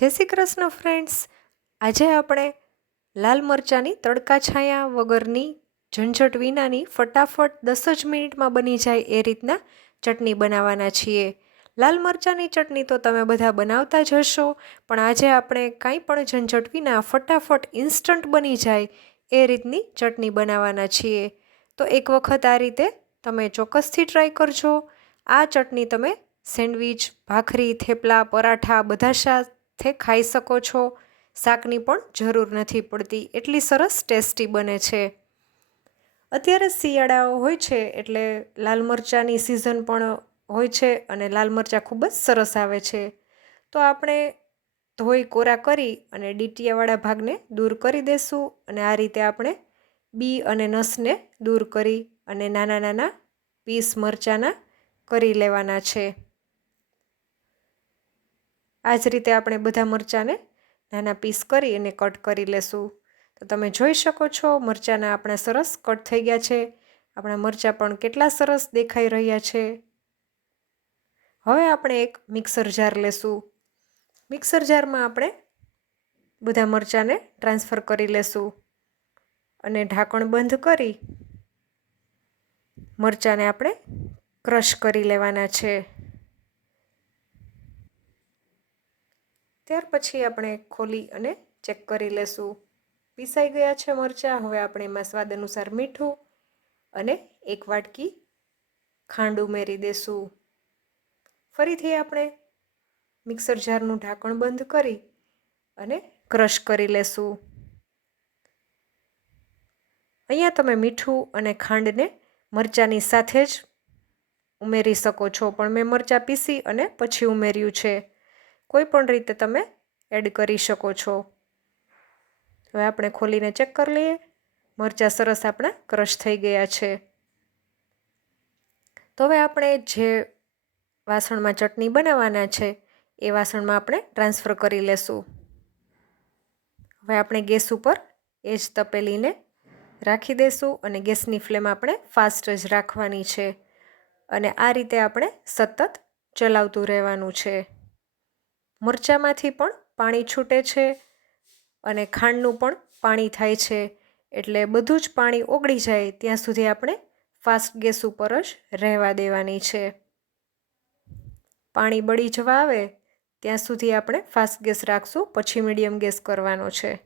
જય શ્રી કૃષ્ણ ફ્રેન્ડ્સ। આજે આપણે લાલ મરચાંની તડકા છાયા વગરની ઝંઝટ વિનાની ફટાફટ 10 જ મિનિટમાં બની જાય એ રીતના ચટણી બનાવવાના છીએ। લાલ મરચાંની ચટણી તો તમે બધા બનાવતા જ હશો, પણ આજે આપણે કાંઈ પણ ઝંઝટ વિના ફટાફટ ઇન્સ્ટન્ટ બની જાય એ રીતની ચટણી બનાવવાના છીએ। તો એક વખત આ રીતે તમે ચોક્કસથી ટ્રાય કરજો। આ ચટણી તમે સેન્ડવિચ, ભાખરી, થેપલા, પરાઠા બધા સાથે ખાઈ શકો છો। શાકની પણ જરૂર નથી પડતી, એટલી સરસ ટેસ્ટી બને છે। અત્યારે શિયાળાઓ હોય છે એટલે લાલ મરચાંની સિઝન પણ હોય છે અને લાલ મરચાં ખૂબ જ સરસ આવે છે। તો આપણે ધોઈ કોરા કરી અને ડીટીયાવાળા ભાગને દૂર કરી દેશું અને આ રીતે આપણે બી અને નસને દૂર કરી અને નાના નાના પીસ મરચાંના કરી લેવાના છે। આ જ રીતે આપણે બધા મરચાંને નાના પીસ કરી અને કટ કરી લેશું। તો તમે જોઈ શકો છો મરચાંના આપણા સરસ કટ થઈ ગયા છે। આપણા મરચાં પણ કેટલા સરસ દેખાઈ રહ્યા છે। હવે આપણે એક મિક્સર જાર લેશું। મિક્સર જારમાં આપણે બધા મરચાંને ટ્રાન્સફર કરી લેશું અને ઢાંકણ બંધ કરી મરચાંને આપણે ક્રશ કરી લેવાના છે। ત્યાર પછી આપણે ખોલી અને ચેક કરી લેશું। પીસાઈ ગયા છે મરચાં। હવે આપણે એમાં સ્વાદ અનુસાર મીઠું અને 1 વાટકી ખાંડ ઉમેરી દેશું। ફરીથી આપણે મિક્સર જારનું ઢાંકણ બંધ કરી અને ક્રશ કરી લેશું। અહીંયા તમે મીઠું અને ખાંડને મરચાંની સાથે જ ઉમેરી શકો છો, પણ મેં મરચાં પીસી અને પછી ઉમેર્યું છે। કોઈ પણ રીતે તમે એડ કરી શકો છો। હવે આપણે ખોલીને ચેક કરી લઈએ। મરચાં સરસ આપણા ક્રશ થઈ ગયા છે। તો હવે આપણે જે વાસણમાં ચટણી બનાવવાના છે એ વાસણમાં આપણે ટ્રાન્સફર કરી લેશું। હવે આપણે ગેસ ઉપર એ જ તપેલીને રાખી દઈશું અને ગેસની ફ્લેમ આપણે ફાસ્ટ જ રાખવાની છે અને આ રીતે આપણે સતત ચલાવતું રહેવાનું છે। મરચાંમાંથી પણ પાણી છૂટે છે અને ખાંડનું પણ પાણી થાય છે, એટલે બધું જ પાણી ઓગળી જાય ત્યાં સુધી આપણે ફાસ્ટ ગેસ ઉપર જ રહેવા દેવાની છે। પાણી બળી જવા આવે ત્યાં સુધી આપણે ફાસ્ટ ગેસ રાખશું, પછી મીડિયમ ગેસ કરવાનો છે।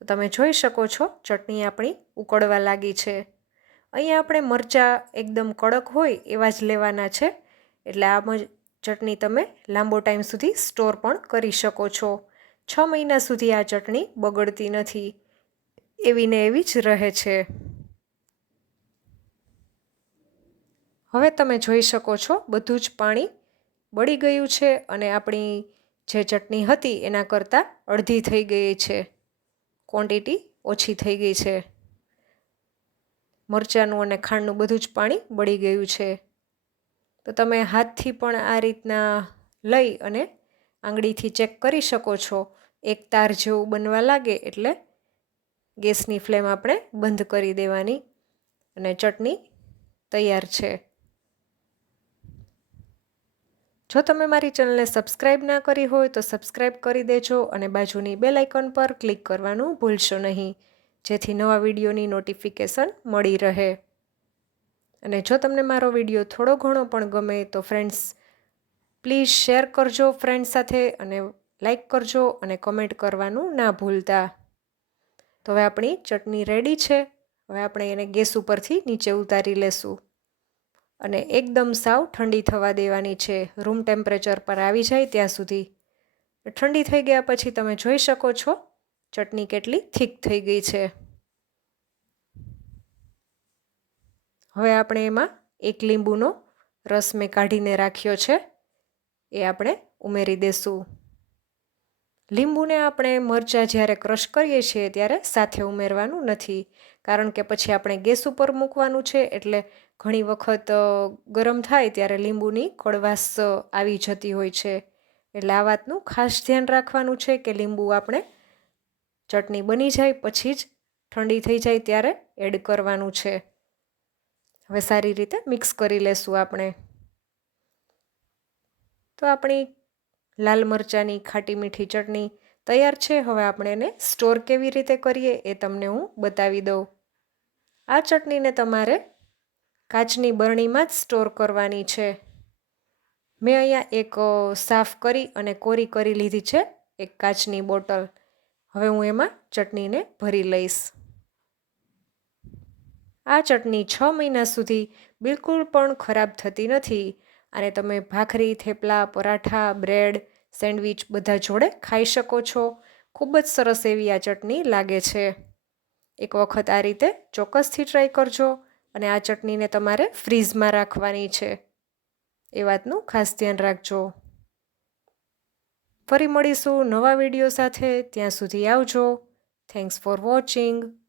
તમે જોઈ શકો છો ચટણી આપણી ઉકળવા લાગી છે। અહીંયા આપણે મરચાં એકદમ કડક હોય એવા જ લેવાના છે, એટલે આ ચટણી તમે લાંબો ટાઈમ સુધી સ્ટોર પણ કરી શકો છો। 6 મહિના સુધી આ ચટણી બગડતી નથી, એવી ને એવી જ રહે છે। હવે તમે જોઈ શકો છો બધું જ પાણી બળી ગયું છે અને આપણી જે ચટણી હતી એના કરતાં અડધી થઈ ગઈ છે, ક્વોન્ટિટી ઓછી થઈ ગઈ છે। મરચાંનું અને ખાંડનું બધું જ પાણી બળી ગયું છે। તો તમે હાથથી પણ આ રીતના લઈ અને આંગળીથી ચેક કરી શકો છો। એક તાર જેવું બનવા લાગે એટલે ગેસની ફ્લેમ આપણે બંધ કરી દેવાની અને ચટણી તૈયાર છે। જો તમે મારી ચેનલને સબસ્ક્રાઈબ ના કરી હોય તો સબસ્ક્રાઈબ કરી દેજો અને બાજુની બેલ આઇકન પર ક્લિક કરવાનું ભૂલશો નહીં, જેથી નવા વિડીયોની નોટિફિકેશન મળી રહે। અને જો તમને મારો વિડીયો થોડો ઘણો પણ ગમે તો ફ્રેન્ડ્સ પ્લીઝ શેર કરજો ફ્રેન્ડ સાથે અને લાઈક કરજો અને કમેન્ટ કરવાનું ના ભૂલતા। તો હવે આપણી ચટણી રેડી છે। હવે આપણે એને ગેસ ઉપરથી નીચે ઉતારી લેશું અને એકદમ સાવ ઠંડી થવા દેવાની છે, રૂમ ટેમ્પરેચર પર આવી જાય ત્યાં સુધી। ઠંડી થઈ ગયા પછી તમે જોઈ શકો છો ચટણી કેટલી થીક થઈ ગઈ છે। હવે આપણે એમાં 1 લીંબુનો રસ મેં કાઢીને રાખ્યો છે, એ આપણે ઉમેરી દેશું। લીંબુને આપણે મરચાં જ્યારે ક્રશ કરીએ છીએ ત્યારે સાથે ઉમેરવાનું નથી, કારણ કે પછી આપણે ગેસ ઉપર મૂકવાનું છે, એટલે ઘણી વખત ગરમ થાય ત્યારે લીંબુની કડવાશ આવી જતી હોય છે। એટલે આ વાતનું ખાસ ધ્યાન રાખવાનું છે કે લીંબુ આપણે ચટણી બની જાય પછી જ ઠંડી થઈ જાય ત્યારે એડ કરવાનું છે। હવે સારી રીતે મિક્સ કરી લેશું આપણે। તો આપણી લાલ મરચાંની ખાટી મીઠી ચટણી તૈયાર છે. હવે આપણે એને સ્ટોર કેવી રીતે કરીએ એ તમને હું બતાવી દઉં. આ ચટણીને તમારે કાચની બરણીમાં જ સ્ટોર કરવાની છે. મેં અહીંયા એક સાફ કરી અને કોરી કરી લીધી છે એક કાચની બોટલ. હવે હું એમાં ચટણીને ભરી લઈશ. આ ચટણી 6 મહિના સુધી બિલકુલ પણ ખરાબ થતી નથી અને તમે ભાખરી, થેપલા, પરાઠા, બ્રેડ, સેન્ડવિચ બધા જોડે ખાઈ શકો છો. ખૂબ જ સરસ એવી આ ચટણી લાગે છે. એક વખત આ રીતે ચોક્કસથી ટ્રાય કરજો અને આ ચટણીને તમારે ફ્રીઝમાં રાખવાની છે. એ વાતનું ખાસ ધ્યાન રાખજો. ફરી મળીશું નવા વિડીયો સાથે. ત્યાં સુધી આવજો. Thanks for watching.